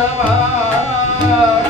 सवा